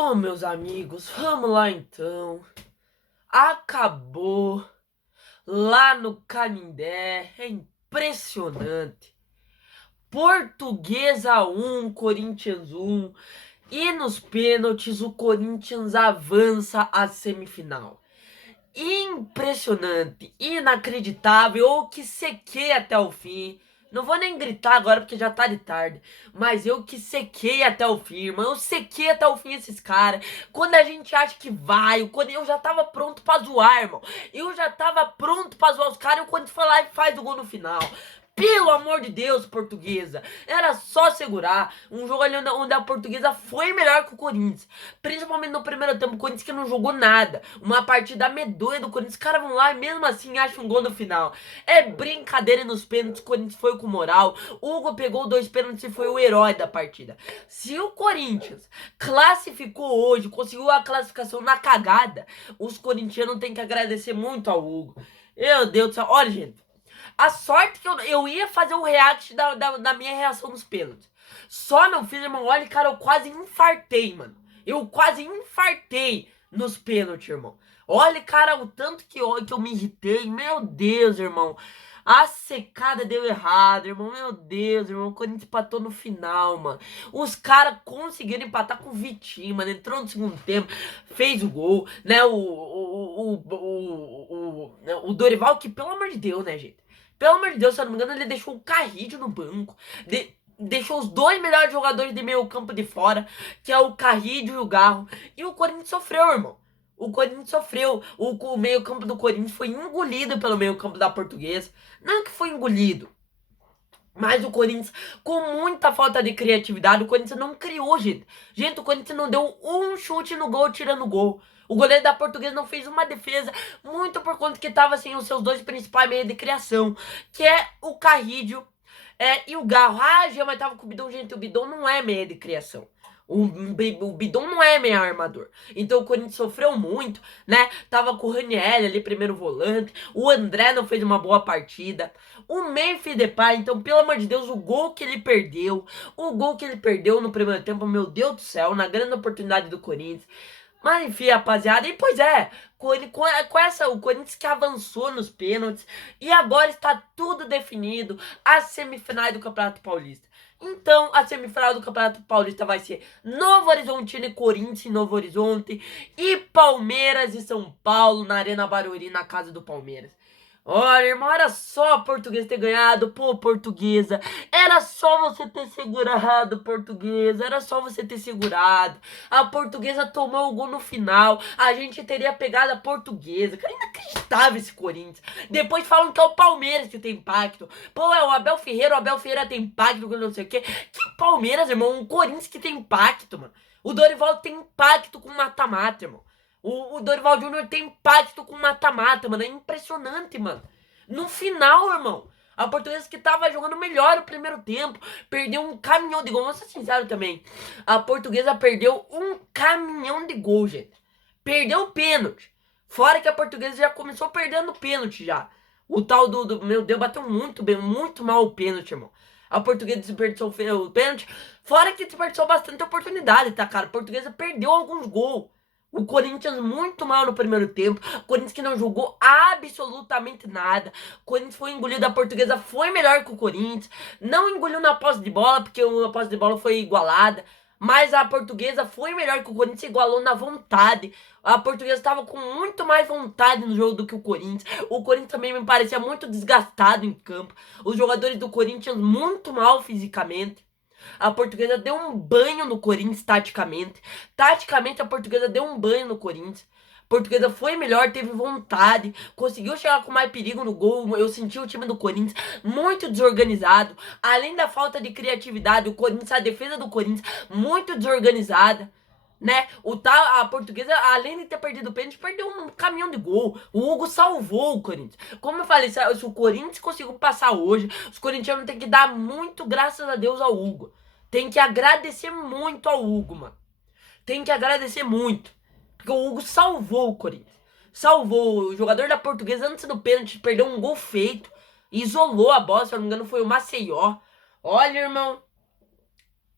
Bom, meus amigos, vamos lá então. Acabou lá no Canindé. É impressionante. Portuguesa 1, Corinthians 1. E nos pênaltis o Corinthians avança à semifinal. Impressionante, inacreditável, ou que sequei até o fim. Não vou nem gritar agora porque já tá de tarde. Mas eu que sequei até o fim, irmão. Eu sequei até o fim esses caras. Quando a gente acha que vai, quando eu já tava pronto pra zoar, irmão. Eu já tava pronto pra zoar os caras. E quando foi lá e faz o gol no final. Pelo amor de Deus, Portuguesa. Era só segurar. Um jogo ali onde a Portuguesa foi melhor que o Corinthians. Principalmente no primeiro tempo, o Corinthians que não jogou nada. Uma partida medonha do Corinthians. Os caras vão lá e mesmo assim acham um gol no final. É brincadeira nos pênaltis. O Corinthians foi com moral. O Hugo pegou 2 pênaltis e foi o herói da partida. Se o Corinthians classificou hoje, conseguiu a classificação na cagada, os corintianos têm que agradecer muito ao Hugo. Meu Deus do céu. Olha, gente. A sorte que eu ia fazer o react da minha reação nos pênaltis. Só não fiz, irmão. Olha, cara, eu quase infartei, mano. Eu quase infartei nos pênaltis, irmão. Olha, cara, o tanto que eu me irritei. Meu Deus, irmão. A secada deu errado, irmão. Meu Deus, irmão. O Corinthians empatou no final, mano. Os caras conseguiram empatar com o Vitinho, mano. Entrou no segundo tempo, fez o gol, né? O Dorival, que pelo amor de Deus, né, gente? Pelo amor de Deus, se eu não me engano, ele deixou o Carrídio no banco. Deixou os 2 melhores jogadores de meio campo de fora, que é o Carrídio e o Garro. E o Corinthians sofreu, irmão. O Corinthians sofreu. O meio campo do Corinthians foi engolido pelo meio campo da Portuguesa. Não que foi engolido. Mas o Corinthians, com muita falta de criatividade, o Corinthians não criou, gente. Gente, o Corinthians não deu um chute no gol tirando o gol. O goleiro da Portuguesa não fez uma defesa, muito por conta que estava sem os seus 2 principais meios de criação, que é o Carrídio e o Garro. Ah, Jean, mas tava com o Bidon, gente. O Bidon não é meia de criação. O Bidon não é meio armador. Então o Corinthians sofreu muito, né? Tava com o Ranieri ali, primeiro volante. O André não fez uma boa partida. O Memphis Depay, então, pelo amor de Deus, o gol que ele perdeu. O gol que ele perdeu no primeiro tempo, meu Deus do céu, na grande oportunidade do Corinthians. Mas enfim, rapaziada, e pois é, o Corinthians que avançou nos pênaltis e agora está tudo definido, as semifinais do Campeonato Paulista. Então, a semifinal do Campeonato Paulista vai ser Novo Horizontino e Corinthians em Novo Horizonte e Palmeiras e São Paulo na Arena Barueri, na casa do Palmeiras. Olha, irmão, era só a Portuguesa ter ganhado, pô, Portuguesa. Era só você ter segurado, Portuguesa. Era só você ter segurado. A Portuguesa tomou o gol no final. A gente teria pegado a Portuguesa. Cara, inacreditável esse Corinthians. Depois falam que é o Palmeiras que tem impacto. Pô, é o Abel Ferreira tem impacto, não sei o quê. Que Palmeiras, irmão? Um Corinthians que tem impacto, mano. O Dorival tem impacto com mata-mata, irmão. O Dorival Júnior tem impacto com mata-mata, mano. É impressionante, mano. No final, irmão, a Portuguesa que tava jogando melhor o primeiro tempo, perdeu um caminhão de gol. Vamos ser sincero também. A Portuguesa perdeu um caminhão de gol, gente. Perdeu o pênalti. Fora que a Portuguesa já começou perdendo o pênalti já. O tal meu Deus, bateu muito bem, muito mal o pênalti, irmão. A Portuguesa desperdiçou o pênalti. Fora que desperdiçou bastante oportunidade, tá, cara? A Portuguesa perdeu alguns gols. O Corinthians muito mal no primeiro tempo. O Corinthians que não jogou absolutamente nada. O Corinthians foi engolido. A Portuguesa foi melhor que o Corinthians. Não engoliu na posse de bola, porque a posse de bola foi igualada. Mas a Portuguesa foi melhor que o Corinthians, igualou na vontade. A Portuguesa estava com muito mais vontade no jogo do que o Corinthians. O Corinthians também me parecia muito desgastado em campo. Os jogadores do Corinthians muito mal fisicamente. A Portuguesa deu um banho no Corinthians taticamente. Taticamente, a Portuguesa deu um banho no Corinthians. A Portuguesa foi melhor, teve vontade, conseguiu chegar com mais perigo no gol. Eu senti o time do Corinthians muito desorganizado. Além da falta de criatividade, a defesa do Corinthians muito desorganizada. Né? A Portuguesa, além de ter perdido o pênalti, perdeu um caminhão de gol. O Hugo salvou o Corinthians. Como eu falei, se o Corinthians conseguiu passar hoje, os corintianos têm que dar muito graças a Deus ao Hugo. Tem que agradecer muito ao Hugo, mano. Tem que agradecer muito. Porque o Hugo salvou o Corinthians. Salvou. O jogador da Portuguesa, antes do pênalti, perdeu um gol feito. Isolou a bola, se eu não me engano, foi o Maceió. Olha, irmão.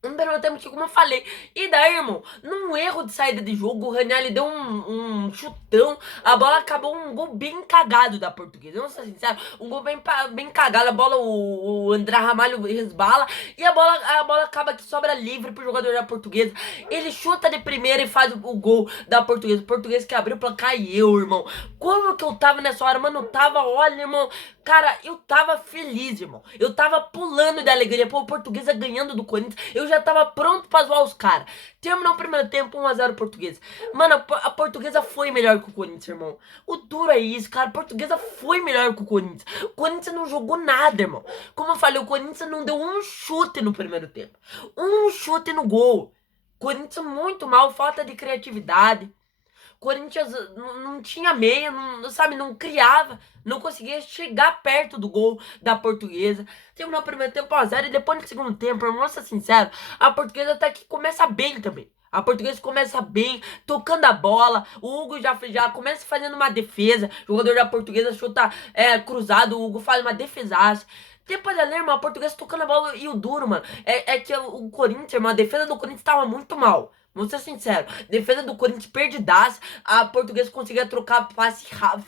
Um primeiro tempo que, como eu falei. E daí, irmão, num erro de saída de jogo, o Ranieri deu um chutão. A bola acabou um gol bem cagado da Portuguesa. Vamos ser sincero, um gol bem cagado. A bola, o André Ramalho resbala. E a bola acaba que sobra livre pro jogador da Portuguesa. Ele chuta de primeira e faz o gol da Portuguesa. O Português que abriu o placar e eu, irmão. Como que eu tava nessa hora, mano? Eu tava, olha, irmão. Cara, eu tava feliz, irmão. Eu tava pulando de alegria. Pô, a Portuguesa ganhando do Corinthians. Eu já tava pronto pra zoar os caras. Terminou o primeiro tempo, 1-0 Portuguesa. Mano, a Portuguesa foi melhor que o Corinthians, irmão. O duro é isso, cara. A Portuguesa foi melhor que o Corinthians. O Corinthians não jogou nada, irmão. Como eu falei, o Corinthians não deu um chute no primeiro tempo. Um chute no gol. Corinthians muito mal, falta de criatividade. Corinthians não tinha meia, não, sabe, não criava, não conseguia chegar perto do gol da Portuguesa. Terminou o primeiro tempo 1-0 e depois no segundo tempo, vamos ser sincero, a Portuguesa até que começa bem também. A Portuguesa começa bem, tocando a bola. O Hugo já começa fazendo uma defesa. O jogador da Portuguesa chuta cruzado. O Hugo faz uma defesaça. Depois ali, irmão, a Portuguesa tocando a bola e o duro, mano. É que o Corinthians, irmão, a defesa do Corinthians tava muito mal. Vamos ser sincero. Defesa do Corinthians perdidaça. A Portuguesa conseguia trocar passe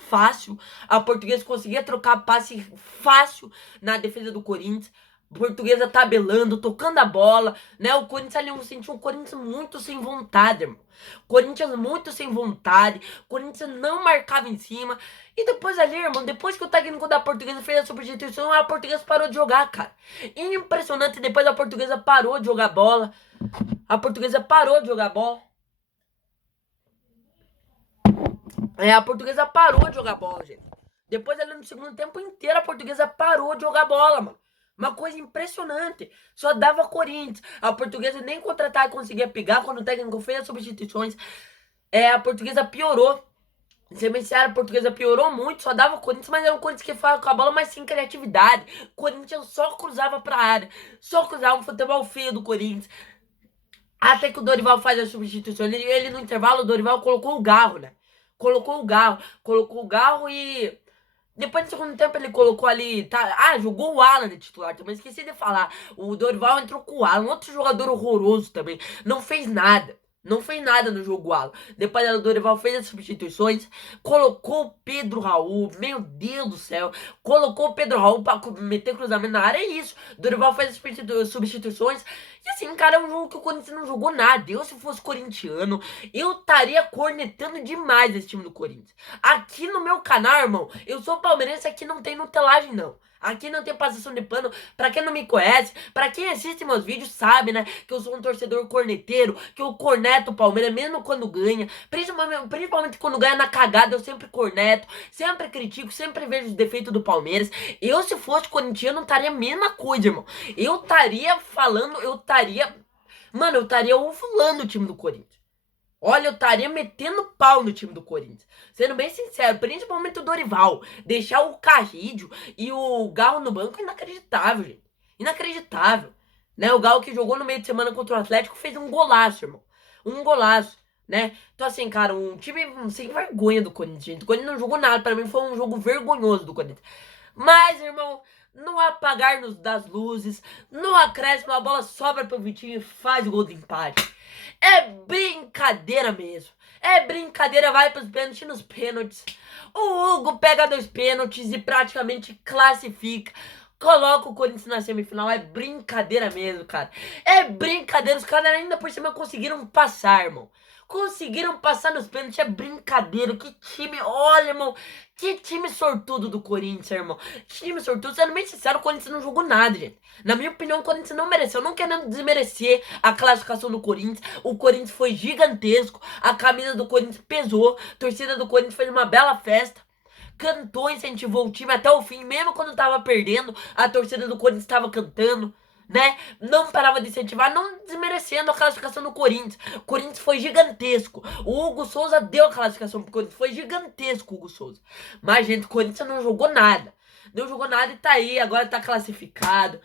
fácil. A Portuguesa conseguia trocar passe fácil na defesa do Corinthians. Portuguesa tabelando, tocando a bola, né? O Corinthians ali, eu senti um Corinthians muito sem vontade, irmão. Corinthians muito sem vontade. Corinthians não marcava em cima. E depois ali, irmão, depois que o técnico da Portuguesa fez a substituição, a Portuguesa parou de jogar, cara. Impressionante, depois a Portuguesa parou de jogar bola. A Portuguesa parou de jogar bola. A Portuguesa parou de jogar bola, gente. Depois ali no segundo tempo inteiro, a Portuguesa parou de jogar bola, mano. Uma coisa impressionante. Só dava Corinthians. A Portuguesa nem contratar conseguia pegar quando o técnico fez as substituições. A Portuguesa piorou. Ser bem sincero, a Portuguesa piorou muito. Só dava Corinthians, mas era um Corinthians que falava com a bola, mas sem criatividade. Corinthians só cruzava pra área. Só cruzava um futebol feio do Corinthians. Até que o Dorival faz a substituição. Ele no intervalo, o Dorival colocou o Garro, né? Colocou o Garro e... Depois do segundo tempo ele colocou ali. Jogou o Alan de titular também. Esqueci de falar. O Dorival entrou com o Alan, outro jogador horroroso também. Não fez nada. Não fez nada no jogo Alan. Depois o Dorival fez as substituições. Colocou o Pedro Raul. Meu Deus do céu. Colocou o Pedro Raul pra meter cruzamento na área. É isso. Dorival fez as substituições. E assim, cara, é um jogo que o Corinthians não jogou nada. Eu, se fosse corintiano, eu estaria cornetando demais esse time do Corinthians. Aqui no meu canal, irmão, eu sou palmeirense, aqui não tem nutelagem, não. Aqui não tem passação de pano. Pra quem não me conhece, pra quem assiste meus vídeos sabe, né, que eu sou um torcedor corneteiro, que eu corneto o Palmeiras mesmo quando ganha, principalmente quando ganha na cagada, eu sempre corneto, sempre critico, sempre vejo os defeitos do Palmeiras. Eu, se fosse corintiano, estaria a mesma coisa, irmão. Eu estaria falando, mano, eu estaria ovulando o time do Corinthians. Olha, eu estaria metendo pau no time do Corinthians. Sendo bem sincero, principalmente o Dorival. Deixar o Carrídio e o Galo no banco é inacreditável, gente. Inacreditável. Né? O Galo que jogou no meio de semana contra o Atlético fez um golaço, irmão. Um golaço, né? Então assim, cara, um time sem vergonha do Corinthians, gente. O Corinthians não jogou nada. Pra mim foi um jogo vergonhoso do Corinthians. Mas, irmão, no apagar das luzes, no acréscimo, a bola sobra pro Vitinho e faz o gol de empate. É brincadeira mesmo. É brincadeira, vai pros pênaltis, nos pênaltis. O Hugo pega 2 pênaltis e praticamente classifica. Coloca o Corinthians na semifinal. É brincadeira mesmo, cara. É brincadeira. Os caras ainda por cima conseguiram passar, irmão. Conseguiram passar nos pênaltis. É brincadeira. Que time. Olha, irmão. Que time sortudo do Corinthians, irmão. Que time sortudo. Sendo bem sincero, o Corinthians não jogou nada, gente. Na minha opinião, o Corinthians não mereceu. Não querendo desmerecer a classificação do Corinthians. O Corinthians foi gigantesco. A camisa do Corinthians pesou. A torcida do Corinthians fez uma bela festa. Cantou, incentivou o time até o fim. Mesmo quando tava perdendo, a torcida do Corinthians estava cantando, né? Não parava de incentivar, não desmerecendo a classificação do Corinthians. O Corinthians foi gigantesco. O Hugo Souza deu a classificação pro Corinthians. Foi gigantesco o Hugo Souza. Mas, gente, o Corinthians não jogou nada. Não jogou nada e tá aí. Agora tá classificado.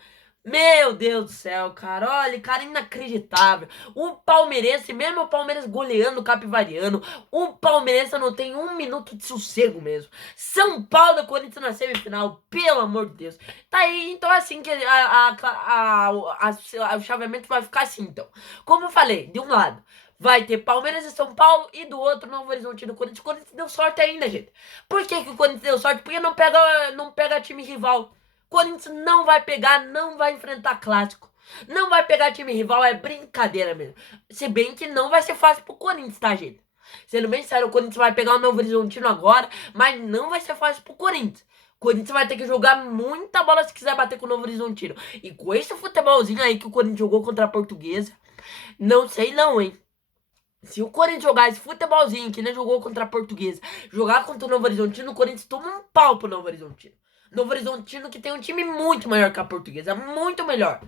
Meu Deus do céu, cara. Olha, cara, inacreditável. O palmeirense, mesmo o Palmeiras goleando o Capivariano, o palmeirense não tem um minuto de sossego mesmo. São Paulo e Corinthians na semifinal, pelo amor de Deus. Tá aí, então é assim que o chaveamento vai ficar assim, então. Como eu falei, de um lado vai ter Palmeiras e São Paulo e do outro Novo Horizonte do Corinthians. O Corinthians deu sorte ainda, gente. Por que que o Corinthians deu sorte? Porque não pega time rival. Corinthians não vai pegar, não vai enfrentar clássico. Não vai pegar time rival, é brincadeira mesmo. Se bem que não vai ser fácil pro Corinthians, tá, gente? Sendo bem sério, o Corinthians vai pegar o Novo Horizontino agora, mas não vai ser fácil pro Corinthians. O Corinthians vai ter que jogar muita bola se quiser bater com o Novo Horizontino. E com esse futebolzinho aí que o Corinthians jogou contra a Portuguesa, não sei não, hein? Se o Corinthians jogar esse futebolzinho que nem jogou contra a Portuguesa, jogar contra o Novo Horizontino, o Corinthians toma um pau pro Novo Horizontino. Novo Horizontino que tem um time muito maior que a Portuguesa, muito melhor.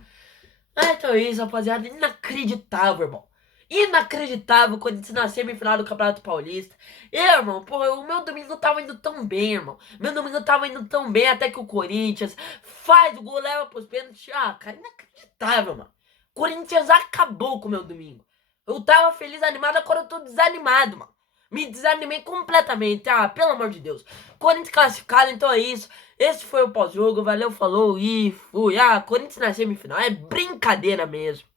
Então é isso, rapaziada. Inacreditável, irmão. Inacreditável o Corinthians na semifinal do Campeonato Paulista. Irmão, pô, o meu domingo tava indo tão bem, irmão. Meu domingo tava indo tão bem até que o Corinthians faz o gol, leva pros pênaltis. Cara, inacreditável, mano. Corinthians acabou com o meu domingo. Eu tava feliz, animado, agora eu tô desanimado, mano. Me desanimei completamente. Pelo amor de Deus. Corinthians classificado, então é isso. Esse foi o pós-jogo. Valeu, falou e fui. Corinthians na semifinal. É brincadeira mesmo.